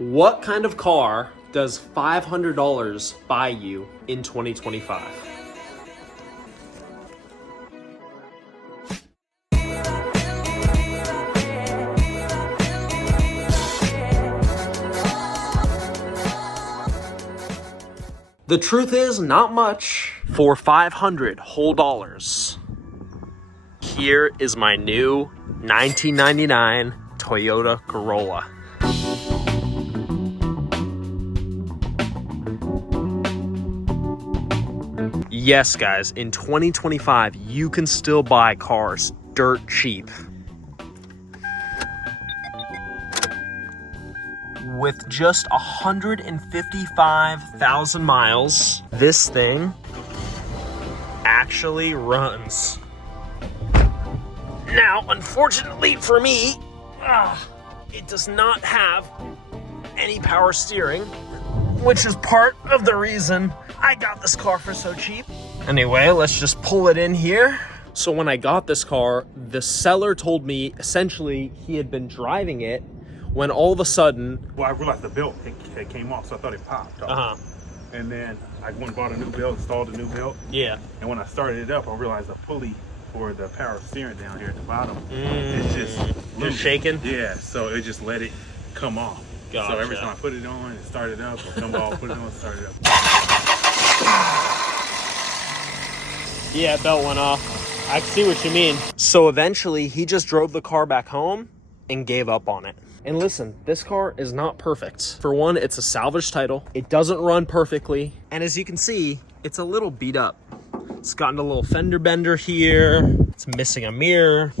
What kind of car does $500 buy you in 2025? The truth is, not much. For 500 whole dollars, here is my new 1999 Toyota Corolla. Yes, guys, in 2025, you can still buy cars dirt cheap. With just 155,000 miles, this thing actually runs. Now, unfortunately for me, it does not have any power steering, which is part of the reason I got this car for so cheap. Anyway, let's just pull it in here. So when I got this car, the seller told me essentially he had been driving it when all of a sudden... Well, I realized the belt it came off, so I thought it popped off. And then I went and bought a new belt, installed a new belt. Yeah. And when I started it up, I realized the pulley for the power steering down here at the bottom is just loose. Shaking? Yeah, so it just let it come off. Gotcha. So every time I put it on, it started up, or come off, put it on, started up. Yeah, belt went off. I see what you mean. So eventually, he just drove the car back home and gave up on it. And listen, this car is not perfect. For one, it's a salvage title. It doesn't run perfectly. And as you can see, it's a little beat up. It's gotten a little fender bender here. It's missing a mirror.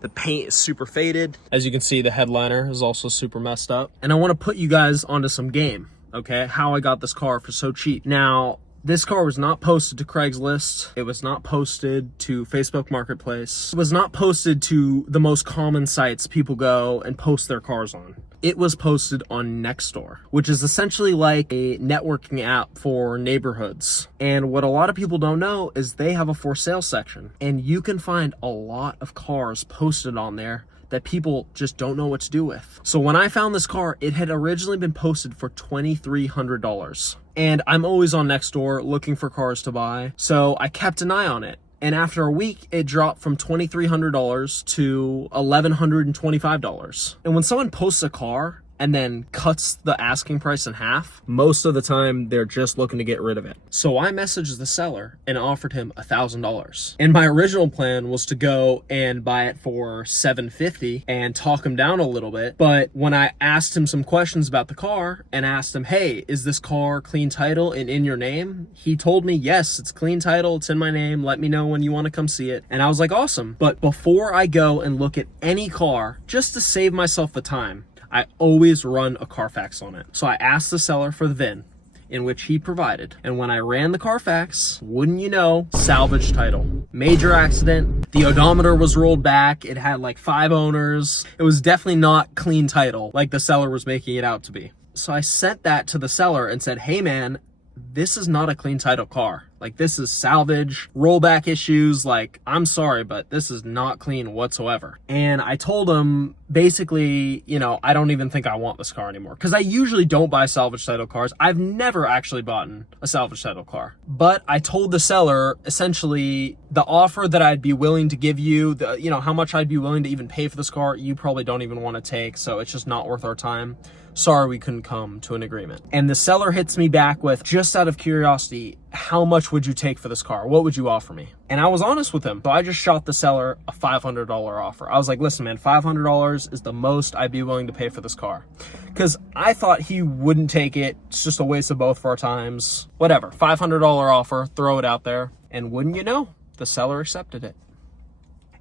The paint is super faded. As you can see, the headliner is also super messed up. And I want to put you guys onto some game, okay? How I got this car for so cheap. Now, this car was not posted to Craigslist. It was not posted to Facebook Marketplace. It was not posted to the most common sites people go and post their cars on. It was posted on Nextdoor, which is essentially like a networking app for neighborhoods. And what a lot of people don't know is they have a for sale section, and you can find a lot of cars posted on there that people just don't know what to do with. So when I found this car, it had originally been posted for $2,300. And I'm always on Nextdoor looking for cars to buy. So I kept an eye on it. And after a week, it dropped from $2,300 to $1,125. And when someone posts a car and then cuts the asking price in half, most of the time they're just looking to get rid of it. So I messaged the seller and offered him $1,000. And my original plan was to go and buy it for $750 and talk him down a little bit. But when I asked him some questions about the car and asked him, hey, is this car clean title and in your name? He told me, yes, it's clean title, it's in my name, let me know when you want to come see it. And I was like, awesome. But before I go and look at any car, just to save myself the time, I always run a Carfax on it. So I asked the seller for the VIN, in which he provided. And when I ran the Carfax, wouldn't you know, salvage title. Major accident. The odometer was rolled back. It had like 5 owners. It was definitely not clean title like the seller was making it out to be. So I sent that to the seller and said, hey man, this is not a clean title car. Like, this is salvage, rollback issues. Like, I'm sorry, but this is not clean whatsoever. And I told him, basically, you know, I don't even think I want this car anymore. Because I usually don't buy salvage title cars. I've never actually bought a salvage title car. But I told the seller, essentially, the offer that I'd be willing to give you, you know, how much I'd be willing to even pay for this car, you probably don't even want to take. So it's just not worth our time. Sorry, we couldn't come to an agreement. And the seller hits me back with, just out of curiosity, how much would you take for this car? What would you offer me? And I was honest with him. So I just shot the seller a $500 offer. I was like, listen, man, $500 is the most I'd be willing to pay for this car. Because I thought he wouldn't take it. It's just a waste of both of our times. Whatever, $500 offer, throw it out there. And wouldn't you know, the seller accepted it.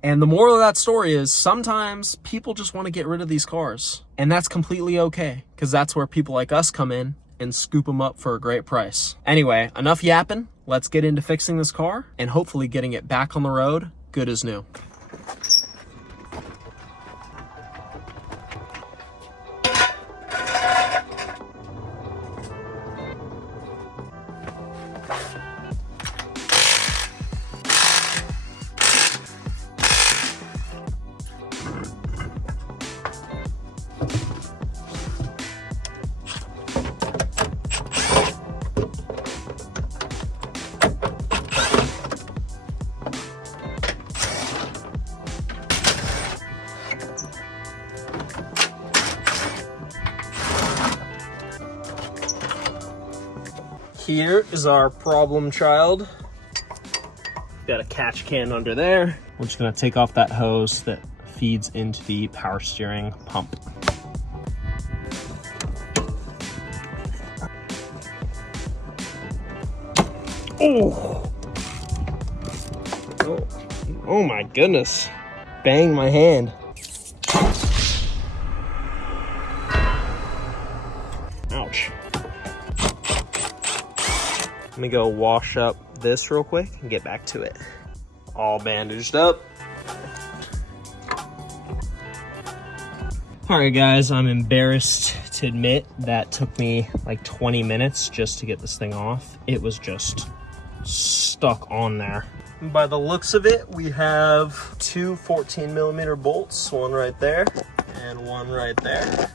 And the moral of that story is sometimes people just want to get rid of these cars. And that's completely okay, because that's where people like us come in and scoop them up for a great price. Anyway, enough yapping. Let's get into fixing this car and hopefully getting it back on the road good as new. Here is our problem child. Got a catch can under there. We're just gonna take off that hose that feeds into the power steering pump. Oh. Oh my goodness. Bang my hand. Ouch. Let me go wash up this real quick and get back to it. All bandaged up. All right, guys, I'm embarrassed to admit that took me like 20 minutes just to get this thing off. It was just stuck on there. And by the looks of it, we have two 14mm bolts, one right there and one right there.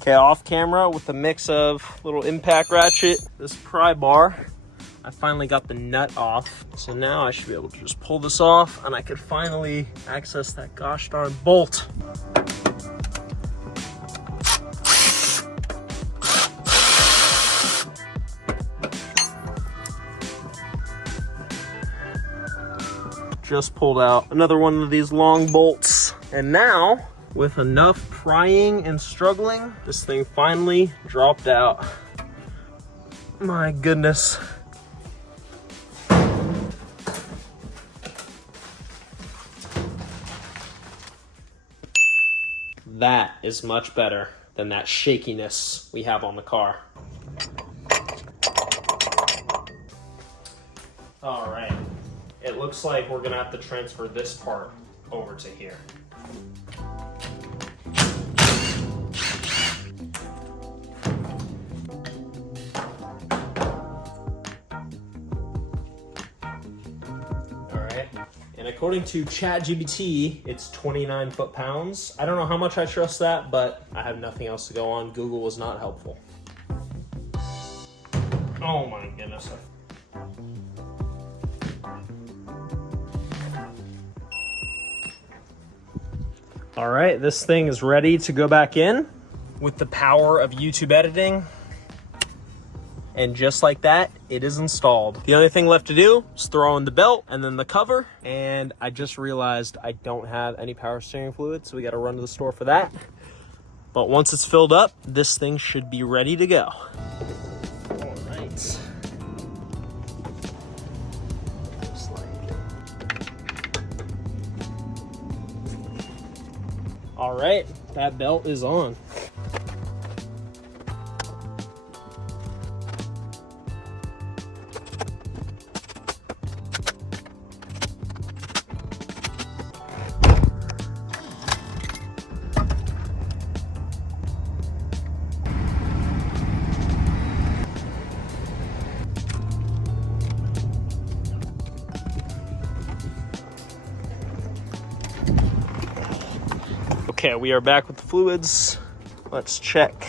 Okay, off camera with a mix of little impact ratchet, this pry bar, I finally got the nut off. So now I should be able to just pull this off and I could finally access that gosh darn bolt. Just pulled out another one of these long bolts. And now, with enough prying and struggling, this thing finally dropped out. My goodness. That is much better than that shakiness we have on the car. All right, it looks like we're gonna have to transfer this part over to here. And according to ChatGPT, it's 29 foot-pounds. I don't know how much I trust that, but I have nothing else to go on. Google was not helpful. Oh my goodness. All right, this thing is ready to go back in with the power of YouTube editing. And just like that, it is installed. The only thing left to do is throw in the belt and then the cover. And I just realized I don't have any power steering fluid, so we got to run to the store for that. But once it's filled up, this thing should be ready to go. All right. All right, that belt is on. Okay, we are back with the fluids. Let's check.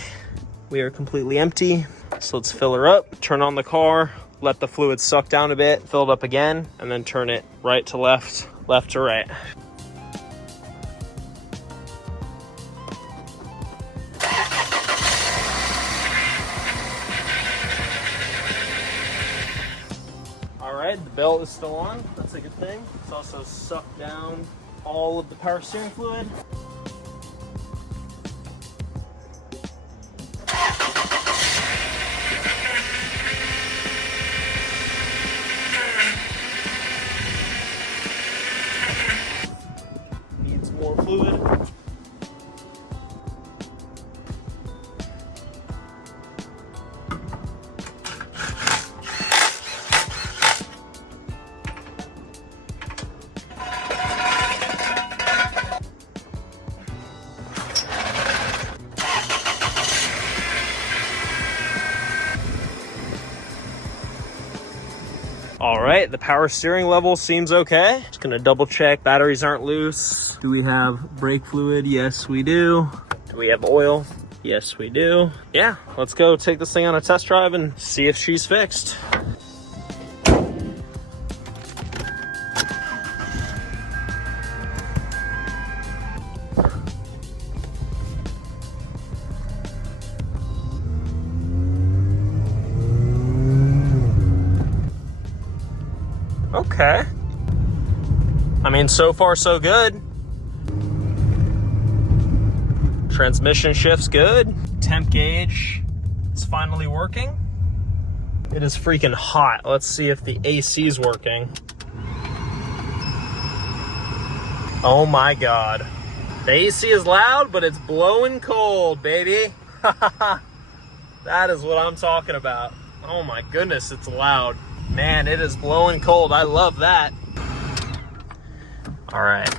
We are completely empty. So let's fill her up, turn on the car, let the fluid suck down a bit, fill it up again, and then turn it right to left, left to right. All right, the belt is still on. That's a good thing. It's also sucked down all of the power steering fluid. More fluid. All right, the power steering level seems okay. Just gonna double check batteries aren't loose. Do we have brake fluid? Yes, we do. Do we have oil? Yes, we do. Yeah, let's go take this thing on a test drive and see if she's fixed. Okay. I mean, so far so good. Transmission shift's good. Temp gauge is finally working. It is freaking hot. Let's see if the AC is working. Oh my God. The AC is loud, but it's blowing cold, baby. That is what I'm talking about. Oh my goodness, it's loud. Man, it is blowing cold. I love that. All right,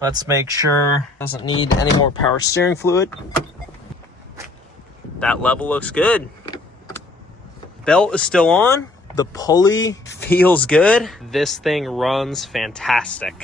let's make sure it doesn't need any more power steering fluid. That level looks good. Belt is still on. The pulley feels good. This thing runs fantastic.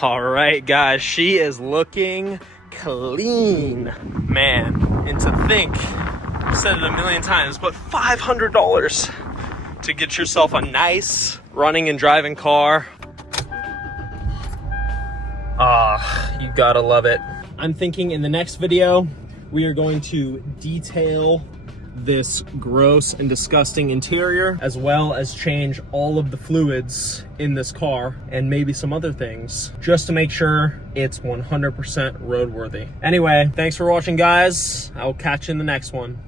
All right, guys, she is looking clean. Man, and to think, I've said it a million times, but $500 to get yourself a nice running and driving car. You gotta love it. I'm thinking in the next video, we are going to detail this gross and disgusting interior, as well as change all of the fluids in this car and maybe some other things, just to make sure it's 100% roadworthy. Anyway, thanks for watching, guys. I'll catch you in the next one.